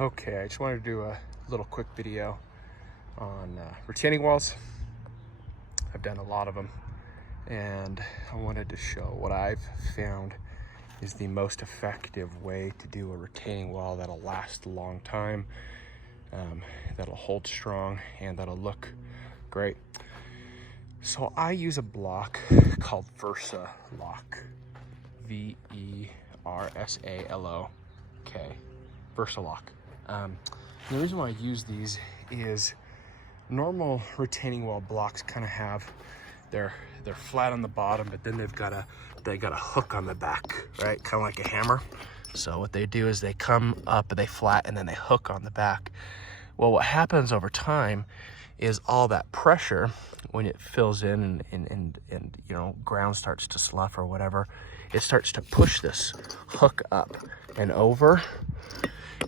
Okay, I just wanted to do a little quick video on retaining walls. I've done a lot of them, and I wanted to show what I've found is the most effective way to do a retaining wall that'll last a long time, that'll hold strong, and that'll look great. So I use a block called Versa-Lok, Versalok, Versa-Lok. The reason why I use these is normal retaining wall blocks kind of have they're flat on the bottom, but then they got a hook on the back, right? Kind of like a hammer. So what they do is they come up, they flat, and then they hook on the back. Well, what happens over time is all that pressure, when it fills in and you know, ground starts to slough or whatever, it starts to push this hook up and over,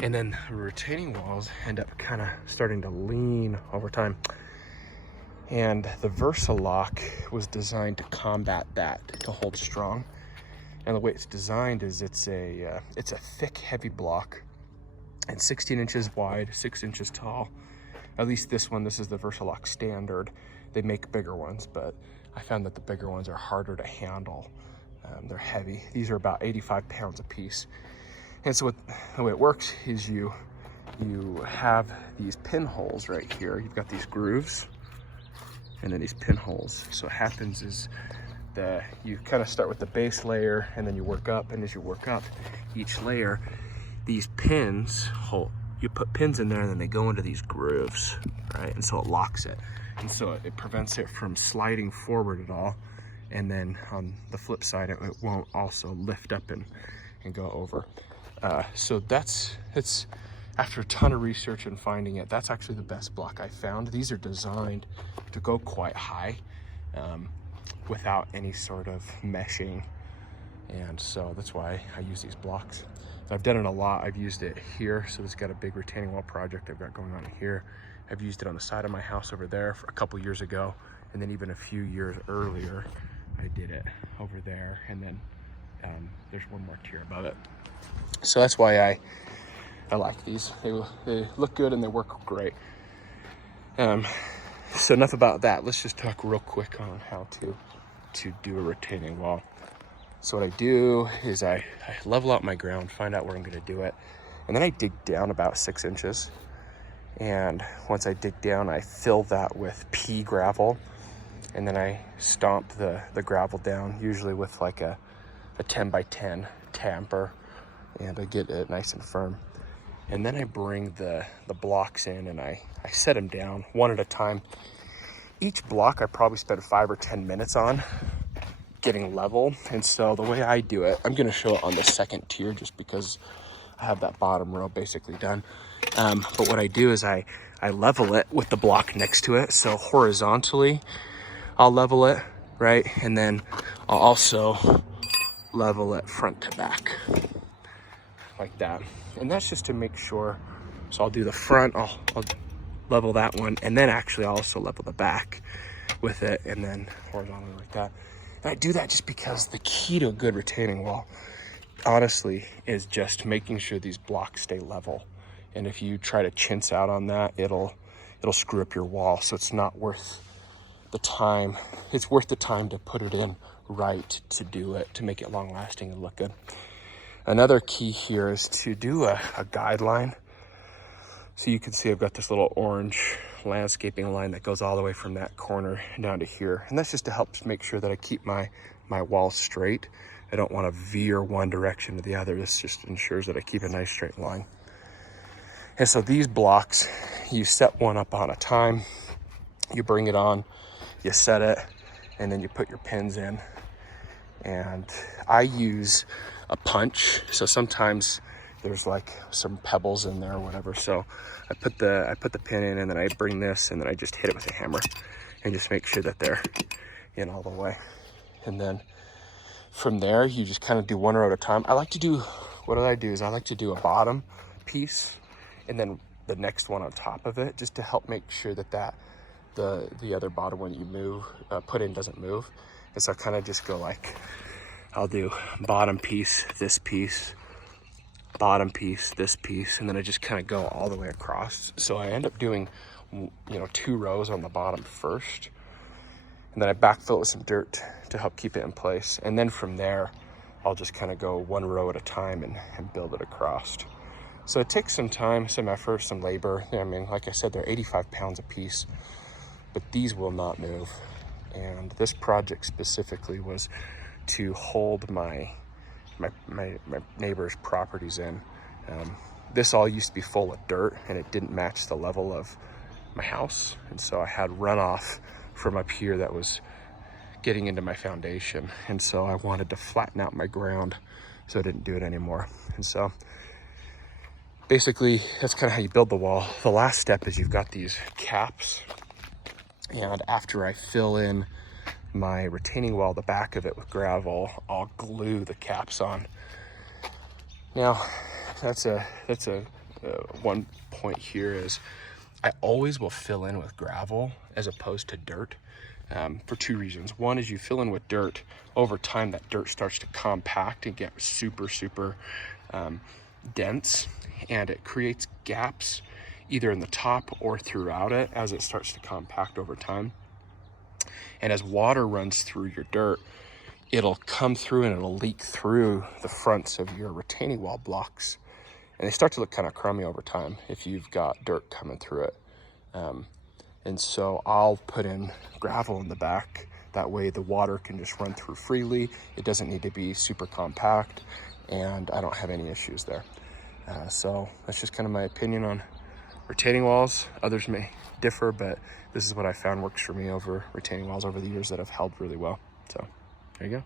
and then the retaining walls end up kind of starting to lean over time. And the Versa-Lok was designed to combat that, to hold strong. And the way it's designed is it's a thick, heavy block, and 16 inches wide, 6 inches tall. At least this one, this is the Versa-Lok standard. They make bigger ones, but I found that the bigger ones are harder to handle. They're heavy. These are about 85 pounds a piece. And so the way it works is you have these pinholes right here. You've got these grooves and then these pinholes. So what happens is you kind of start with the base layer and then you work up, and as you work up each layer, these pins you put pins in there and then they go into these grooves, right? And so it locks it. And so it prevents it from sliding forward at all. And then on the flip side, it won't also lift up and go over. So it's after a ton of research and finding it, that's actually the best block I found. These are designed to go quite high without any sort of meshing. And so that's why I use these blocks. I've done it a lot. I've used it here. So it's got a big retaining wall project I've got going on here. I've used it on the side of my house over there for a couple years ago. And then even a few years earlier, I did it over there. And then there's one more tier above it. So that's why I like these. They look good and they work great. So enough about that. Let's just talk real quick on how to do a retaining wall. So what I do is I level out my ground, find out where I'm gonna do it, and then I dig down about 6 inches. And once I dig down, I fill that with pea gravel, and then I stomp the gravel down, usually with like a 10 by 10 tamper, and I get it nice and firm. And then I bring the blocks in and I set them down one at a time. Each block I probably spend 5 or 10 minutes on getting level. And so the way I do it, I'm gonna show it on the second tier just because I have that bottom row basically done. But what I do is I level it with the block next to it. So horizontally, I'll level it, right? And then I'll also level it front to back, like that. And that's just to make sure. So I'll do the front, I'll level that one, and then actually I'll also level the back with it, and then horizontally like that. And I do that just because the key to a good retaining wall, honestly, is just making sure these blocks stay level. And if you try to chintz out on that, it'll screw up your wall. So it's not worth the time. It's worth the time to put it in right, to do it, to make it long lasting and look good. Another key here is to do a guideline. So you can see I've got this little orange landscaping line that goes all the way from that corner down to here. And that's just to help make sure that I keep my wall straight. I don't want to veer one direction to the other. This just ensures that I keep a nice straight line. And so these blocks, you set one up on a time, you bring it on, you set it, and then you put your pins in. And I use a punch. So sometimes there's like some pebbles in there or whatever. So I put the pin in, and then I bring this, and then I just hit it with a hammer and just make sure that they're in all the way. And then from there, you just kind of do one row at a time. I like to do a bottom piece and then the next one on top of it, just to help make sure that the other bottom one you put in doesn't move. And so I kind of just go like, I'll do bottom piece, this piece, bottom piece, this piece, and then I just kind of go all the way across. So I end up doing, 2 rows on the bottom first, and then I backfill it with some dirt to help keep it in place. And then from there, I'll just kind of go 1 row at a time and build it across. So it takes some time, some effort, some labor. I mean, like I said, they're 85 pounds a piece, but these will not move. And this project specifically was to hold my neighbor's properties in. This all used to be full of dirt, and it didn't match the level of my house. And so I had runoff from up here that was getting into my foundation. And so I wanted to flatten out my ground so I didn't do it anymore. And so basically, that's kind of how you build the wall. The last step is you've got these caps. And after I fill in my retaining wall, the back of it with gravel, I'll glue the caps on. Now, that's one point here is I always will fill in with gravel as opposed to dirt for 2 reasons. One is you fill in with dirt, over time that dirt starts to compact and get super dense, and it creates gaps either in the top or throughout it as it starts to compact over time. And as water runs through your dirt, it'll come through and it'll leak through the fronts of your retaining wall blocks. And they start to look kind of crummy over time if you've got dirt coming through it. And so I'll put in gravel in the back. That way the water can just run through freely. It doesn't need to be super compact, and I don't have any issues there. So that's just kind of my opinion on retaining walls. Others may differ, but this is what I found works for me over retaining walls over the years that have held really well. So there you go.